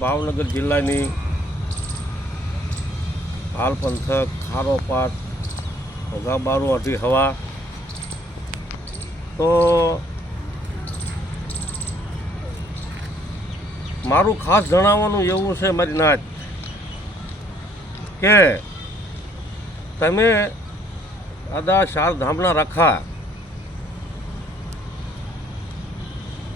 ભાવનગર જિલ્લાની હાલ પંથક ખારોપાટ ઘોઘાબારું અઢી હવા તો મારું ખાસ જણાવવાનું એવું છે મારી નાત કે તમે આદા ચારધામના રખા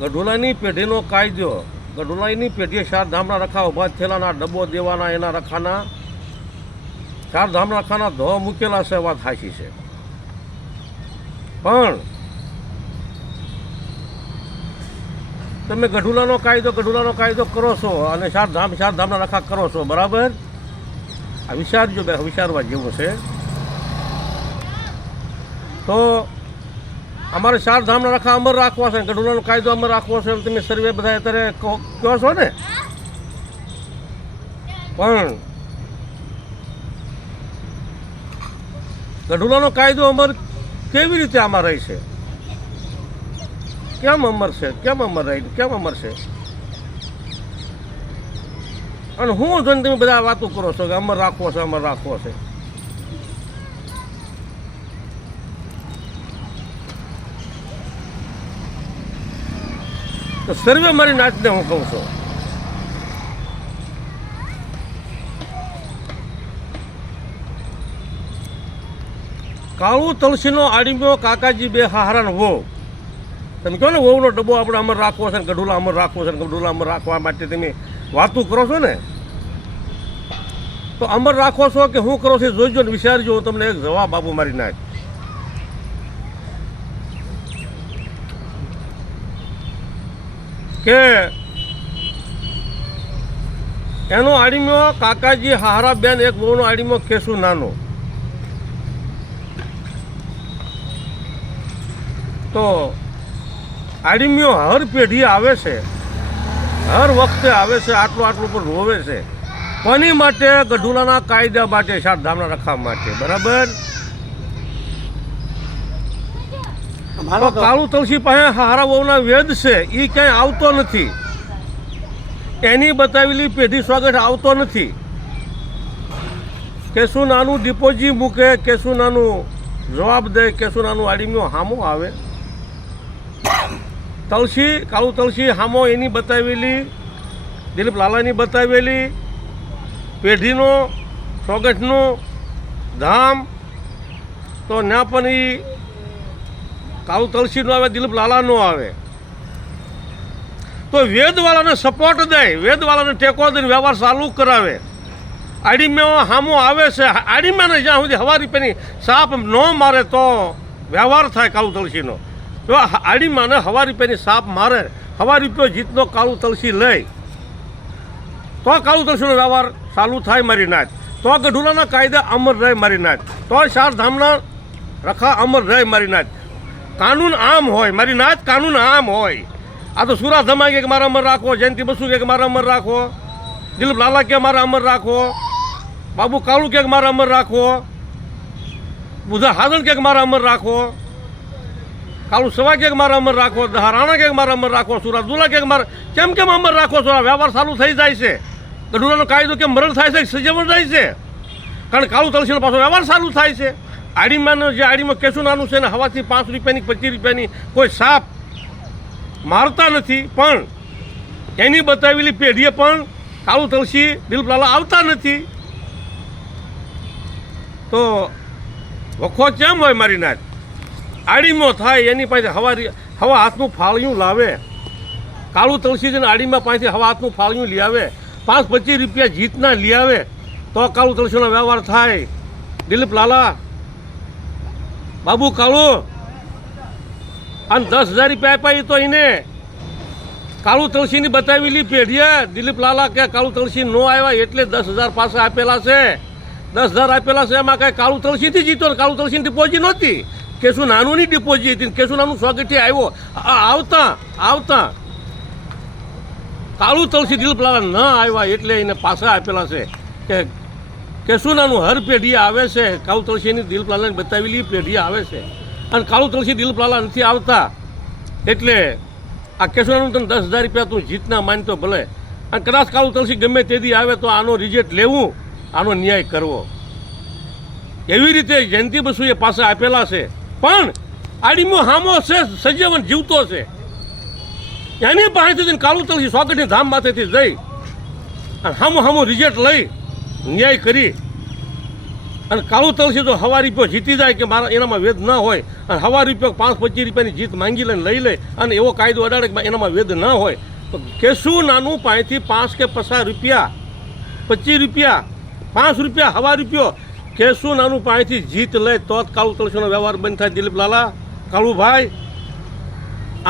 ગઢુલાની પેઢીનો કાયદો ગઢુલાની પેઢીએ ચારધામના રખા ઊભા થયેલાના ડબ્બો દેવાના એના રખાના ચારધામના રખાના ધો મૂકેલા છે વાત સાચી છે પણ તમે ગઢુલાનો કાયદો કરો છો અને ચારધામના રખા કરો છો બરાબર આ વિચારજો બે વિચારવા જેવું છે તો અમારે ચારધામના રખા અમર રાખવા છે ગઢુલાનો કાયદો અમર રાખવો છે તમે સર્વે બધા અત્યારે કહો છો ને પણ ગઢુલાનો કાયદો અમર કેવી રીતે આમાં રહી છે કેમ અમર છે અને હું જોઈને તમે બધા વાતો કરો છો કે અમર રાખવો છે તો સર્વે મારી નાચને હું કહું છું કાળું તુલસીનો આડીમ્યો કાકાજી બે હારાનો વહુ તમે કહો ને વહુનો ડબ્બો આપણે અમર રાખવો છે ને ગઢુલા અમર રાખવો છે ને ગઢુલા અમર રાખવા માટે તમે વાતું કરો છો ને તો અમર રાખો છો કે હું કરો છો જોઈજો ને વિચારજો હું તમને એક જવાબ આપું મારી નાખ કે એનો આડીમ્યો કાકાજી હારા બેન એક વહુનો આડીમ્યો કેસુ નાનો તો આડીમ્યો હર પેઢી આવે છે હર વખતે આવે છે આટલું પર રોવે છે કોની માટે ગઢુલાના કાયદા માટે ચારધામના રખા માટે બરાબર કાળું તુલસી પાસે હારા વહુના વેદ છે એ ક્યાંય આવતો નથી એની બતાવેલી પેઢી સ્વાગત આવતો નથી કેસુ નાનું ડિપોઝિટ મૂકે કેસુ નાનું જવાબ દે કેસુ નાનું આડીમ્યો હામો આવે કાળું તુલસી હામો એની બતાવેલી દિલીપ લાલાની બતાવેલી પેઢીનો સ્વાગતનું ધામ તો ના પણ એ કાળું તુલસીનો આવે દિલીપ લાલાનો આવે તો વેદવાળાને સપોર્ટ દે વેદવાળાને ટેકો દઈને વ્યવહાર ચાલુ કરાવે આડીમ્યો હામો આવે છે આડીમ્યાને જ્યાં સુધી હવારી પેની સાપ ન મારે તો વ્યવહાર થાય કાળું તુલસીનો જો આડીમ્યાને હવારી પેની સાપ મારે હવારી રૂપિયો જીતનો કાળું તુલસી લઈ તો કાળું તુલસીનો વ્યવહાર ચાલુ થાય મારી નાચ તો ગઢુલાના કાયદા અમર રહે મારી નાચ તો ચારધામના રખા અમર રહે મારી નાચ કાનૂન આમ હોય મારી નાચ કાનૂન આમ હોય આ તો સુરા ધમાઈ કે મારા અમર રાખો જયંતિ બસુ કે મારા અમર રાખો દિલીપ લાલા કે મારા અમર રાખો બાબુ કાળુ કે મારા અમર રાખો બુધા હાદલ કે મારા અમર રાખો કાળુ સવા કે મારા અમર રાખો રાણા કે મારા અમર રાખો સુરા દુલા કે મારા કેમ અમર રાખો છો વ્યવહાર ચાલુ થઈ જાય છે ગઢુલાનો કાયદો કેમ મરણ થાય છે સજવણ થાય છે કારણ કાળું તુલસીનો પાછો વ્યવહાર ચાલુ થાય છે આડીમાંનો જે આડીમાં કેસુ નાનું છે ને હવાથી 5 રૂપિયાની 25 રૂપિયાની કોઈ સાપ મારતા નથી પણ એની બતાવેલી પેઢીએ પણ કાળું તુલસી દિલીપ લાલા આવતા નથી તો વખો કેમ હોય મારી નાચ આડીમાં થાય એની પાસે હવા હાથનું ફાળિયું લાવે કાળું તુલસીજીને આડીમાં પાસેથી હવા હાથનું ફાળિયું લઈ આવે 5-25 રૂપિયા જીતના લઈ આવે તો કાળું તુલસીનો વ્યવહાર થાય દિલીપ લાલા બાબુ કાળુ અને 10,000 રૂપિયા આપ્યા તો એને કાળું તુલસીની બતાવેલી પેઢીએ દિલીપ લાલા કે કાળું તુલસી ન આવ્યા એટલે 10,000 પાછા આપેલા છે 10,000 આપેલા છે એમાં કાંઈ કાળું તુલસીથી જીતો કાળું તુલસીની ડિપોઝિટ નહોતી કેસુ નાનુંની ડિપોઝિટ હતી કેસુ નાનું સ્વાગતથી આવ્યો આવતા કાળું તુલસી દિલીપ લાલા ન આવ્યા એટલે એને પાછા આપેલા છે કે કેસુ નાનું હર પેઢી આવે છે કાળું તુલસીની દિલીપ લાલાની બતાવેલી પેઢી આવે છે અને કાળું તુલસી દિલીપ લાલા નથી આવતા એટલે આ કેસુનાનું તને 10,000 રૂપિયા તું જીતના માનતો ભલે અને કદાચ કાળુ તલસી ગમે તેથી આવે તો આનો રિઝલ્ટ લેવું, આનો ન્યાય કરવો. એવી રીતે જયંતિ બસુ એ પાસે આપેલા છે, પણ આડીમો હામો છે, સજીવન જીવતો છે. એની પાસેથી કાળુ તલસી સોગટની ધામ માથેથી જઈ અને હામો રિઝલ્ટ લઈ ન્યાય કરી અને કાળુ તલસી જો હવા રૂપિયો જીતી જાય કે મારા એનામાં વેદ ન હોય અને હવા રૂપિયો 5-25 રૂપિયાની જીત માંગી લઈને લઈ લે અને એવો કાયદો અડાડે કે એનામાં વેદ ન હોય તો કેશું નાનું પાસેથી 5 કે 50 રૂપિયા, 25 રૂપિયા, 5 રૂપિયા હવા રૂપિયો કેશું નાનું પાસેથી જીત લે તો જ કાળુ તલસીનો વ્યવહાર બંધ થાય. દિલીપ લાલા, કાળુભાઈ,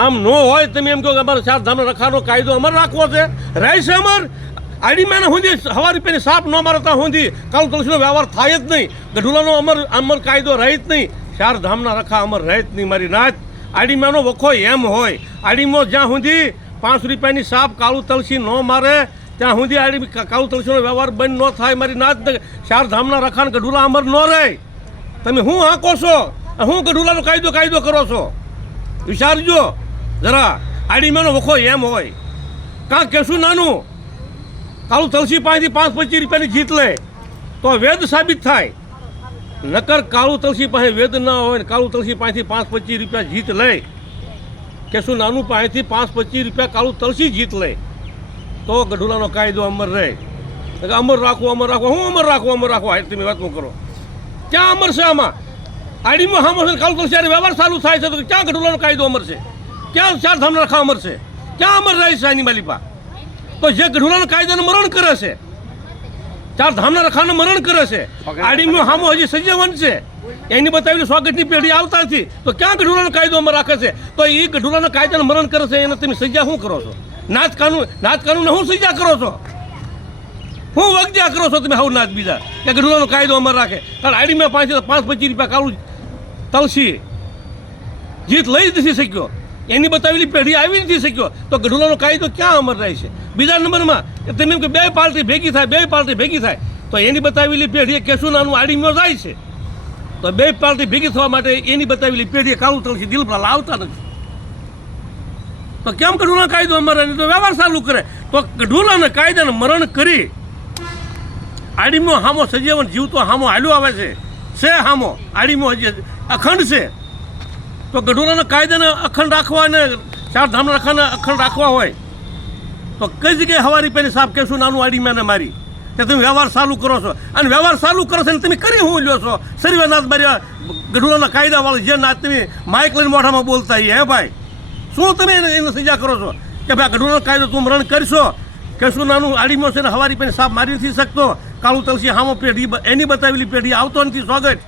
આમ ન હોય તમે એમ કહો કે અમારે 4 ધામનો રખાનો કાયદો અમારે રાખવો છે, રહેશે અમાર આડીમાને સુધી હવા રૂપિયાની સાપ ન મારતા સુધી કાળુ તલસીનો વ્યવહાર થાય જ નહીં. ગઢુલાનો અમર કાયદો રહે જ નહીં. 4 ધામના રખા અમર રહે જ નહીં. મારી નાચ આડીમાનો વખો એમ હોય, આડીમો જ્યાં સુધી 5 રૂપિયાની સાપ કાળુ તલસી ન મારે ત્યાં સુધી આડી કાળુ તલસીનો વ્યવહાર બંધ ન થાય. મારી નાચ 4 ધામના રખાને ગઢુલા અમર ન રહે. તમે હું હાંકો છો, હું ગઢુલાનો કાયદો કરો છો? વિચારજો જરા. આડીમાનો વખો એમ હોય. કાં કેશું નાનું કાળુ તલસી પાસેથી 5-25 રૂપિયાની જીત લે તો વેદ સાબિત થાય. નકર કાળુ તલસી પાસે વેદ ના હોય ને કાળુ તલસી પાસેથી 5-25 રૂપિયા જીત લે, કેશું નાનું પાસેથી 5-25 રૂપિયા કાળુ તલસી જીત લે તો ગઢુલાનો કાયદો અમર રહે. અમર રાખો, હું અમર રાખો આ તમે વાત ન કરો. ક્યાં અમર છે આમાં? આડીમાં હામો છે કાળુ તલસી વ્યવહાર ચાલુ થાય છે તો ક્યાં ગઢુલાનો કાયદો અમર છે? ક્યાં 4 ધામના રખા અમર છે? ક્યાં અમર રહે છે આની માલિપા? તો જે ગઢુલાના કાયદાનું મરણ કરે છે, 4 ધામના રખાનું મરણ કરે છે, આડીમો હામો હજી સજીવન છે, એની બતાવેલી સ્વાગતની પેઢી આવતા નથી તો ક્યાં ગઢુલાનો કાયદો અમર રાખે છે? તો એ ગઢુલાના કાયદાનું મરણ કરે છે એને તમે સજા શું કરો છો? નાચ કાનૂન શું સજા કરો છો? હું વગજા કરો છો તમે? હાવ નાચ બીજા કે ગઢુલાનો કાયદો અમર રાખે. કારણ આડીમાં 5-25 રૂપિયા કાળુ તલસી જીત લઈ જ નથી શક્યો, એની બતાવેલી પેઢી આવી નથી શક્યો તો ગઢુલાનો કાયદો ક્યાં અમર રહે છે? બીજા નંબરમાં તમે એમ કે 2 પાર્ટી ભેગી થાય તો એની બતાવેલી પેઢીએ કેશુનાનું આડીમાં જાય છે તો 2 પાર્ટી ભેગી થવા માટે એની બતાવેલી પેઢીએ કાળુ તલસી દિલપરા આવતા નથી. તો કેમ ગઢુલાનો કાયદો અમર રહે? તો વ્યવહાર ચાલુ કરે તો ગઢુલાના કાયદાને મરણ કરી આડીમો હામો સજીવન જીવતો હામો હાલ્યો આવે છે હામો આડીમો હજી અખંડ છે. તો ગઢુલાના કાયદાને અખંડ રાખવા અને 4 ધામના રખાને અખંડ રાખવા હોય તો કઈ જગ્યાએ હવા રૂપિયાની સાપ કેશું નાનું આડીમાને મારી તે તમે વ્યવહાર ચાલુ કરો છો અને વ્યવહાર ચાલુ કરો છો ને તમે કરી હું લ્યો છો? સર્વેનાથ મારી ગઢુલાના કાયદાવાળા જે નાથ તમે માઇક લઈને મોઢામાં બોલતા હે ભાઈ, શું તમે એને સજા કરો છો કે ભાઈ ગઢુલાનો કાયદો તું મરણ કરશો? કેશું નાનું આડીમો છે ને હવા રૂપિયાની સાપ મારી નથી શકતો, કાળુ તલસી હામો પેઢી એની બતાવેલી પેઢી આવતો નથી સ્વાગત.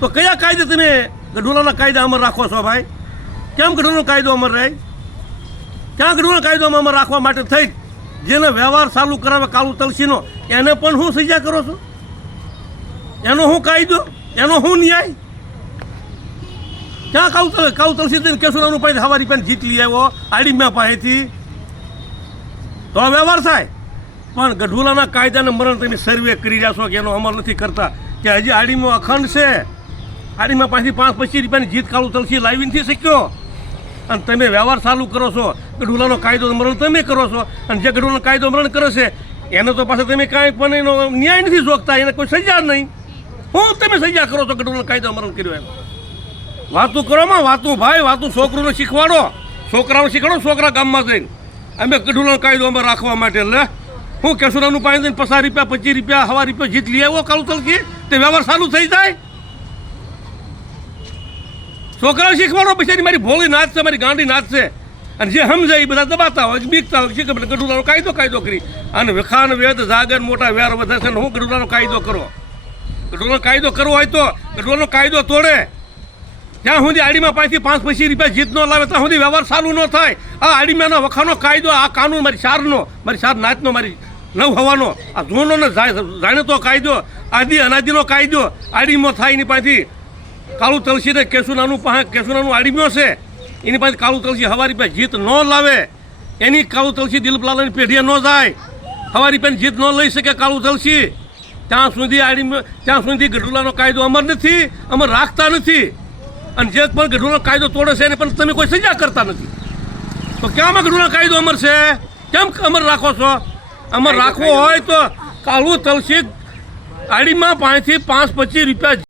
તો કયા કાયદે તમે ગઢુલાના કાયદા અમર રાખો છો ભાઈ? કેમ ગઢુલાનો કાયદો અમર રહે? ક્યાં ગઢુલાનો કાયદો અમર રાખવા માટે થઈ જેને વ્યવહાર ચાલુ કરાવે કાળુ તલસીનો એને પણ શું સજા કરો છો? એનો શું કાયદો? એનો શું ન્યાય? ક્યાં કાળુ તલસી કેશુનાનું પાસે હવા રૂપિયાની જીત લઈ આવ્યો આડીમ્યા પાસેથી તો વ્યવહાર થાય. પણ ગઢુલાના કાયદાને મરણ તમે સર્વે કરી રહ્યા છો કે એનો અમલ નથી કરતા કે હજી આડીમાં અખંડ છે, આડીમાં પાસેથી 5-25 રૂપિયાની જીત કાળુ તલસી લાવી નથી શક્યો અને તમે વ્યવહાર ચાલુ કરો છો. ગઢુલાનો કાયદો મરણ તમે કરો છો અને જે ગઢુલાનો કાયદો મરણ કરે છે એને તો પાછા તમે કાંઈ પણ એનો ન્યાય નથી જોગતા, એને કોઈ સજા નહીં. હું તમે સજા કરો છો ગઢુલાનો કાયદો મરણ કર્યો એમ? વાતું કરોમાં વાતું છોકરોને શીખવાડો, છોકરાઓને શીખવાડો. છોકરા ગામમાં જઈને અમે ગઢુલાનો કાયદો અમે રાખવા માટે લે હું કેશુરાનું પાણી દઈને 50 રૂપિયા 25 રૂપિયા હવા રૂપિયા જીત લઈ આવ્યો કાળુ તલસી તે વ્યવહાર ચાલુ થઈ જાય. છોકરાઓ શીખવાડો. બિચારી મારી ભોળી નાચ છે, મારી ગાંડી નાચ છે અને જે સમજાય એ બધા દબાતા હોય, બીકતા હોય. શીખે ગઢુલાનો કાયદો કરી અને વખાણ વેદ જાગર મોટા વેર વધે છે ને હું ગઢુલાનો કાયદો કરો? ગઢુલાનો કાયદો કરવો હોય તો ગઢુલાનો કાયદો તોડે જ્યાં સુધી આડીમાં પાસેથી 5-25 રૂપિયા જીત ન લાવે ત્યાં સુધી વ્યવહાર ચાલુ ન થાય. આ આડીમાંના વખાનો કાયદો, આ કાનૂન મારી ચાર નાચનો, મારી 9 હવાનો, આ જૂનો ને જાણીતો કાયદો, અનાદિનો કાયદો આડીમાં થાય. એની પાસેથી કાળુ તલસીને કેશુનાનું આડીમ્યો છે એની પાસે કાળુ તલસી હવા રૂપિયા જીત ન લાવે, એની કાળુ તલસી દિલપલાલાની પેઢીએ ન જાય, હવા રૂપિયાની જીત ન લઈ શકે કાળુ તલસી ત્યાં સુધી ગઢુલાનો કાયદો અમર નથી, અમર રાખતા નથી. અને જે પણ ગઢુલાનો કાયદો તોડે છે એને પણ તમે કોઈ સજા કરતા નથી. તો ક્યાંમાં ગઢુલાનો કાયદો અમર છે? કેમ અમર રાખો છો? આમાં રાખવો હોય તો કાળું તલસી આડીમાં 5 થી 5.25 રૂપિયા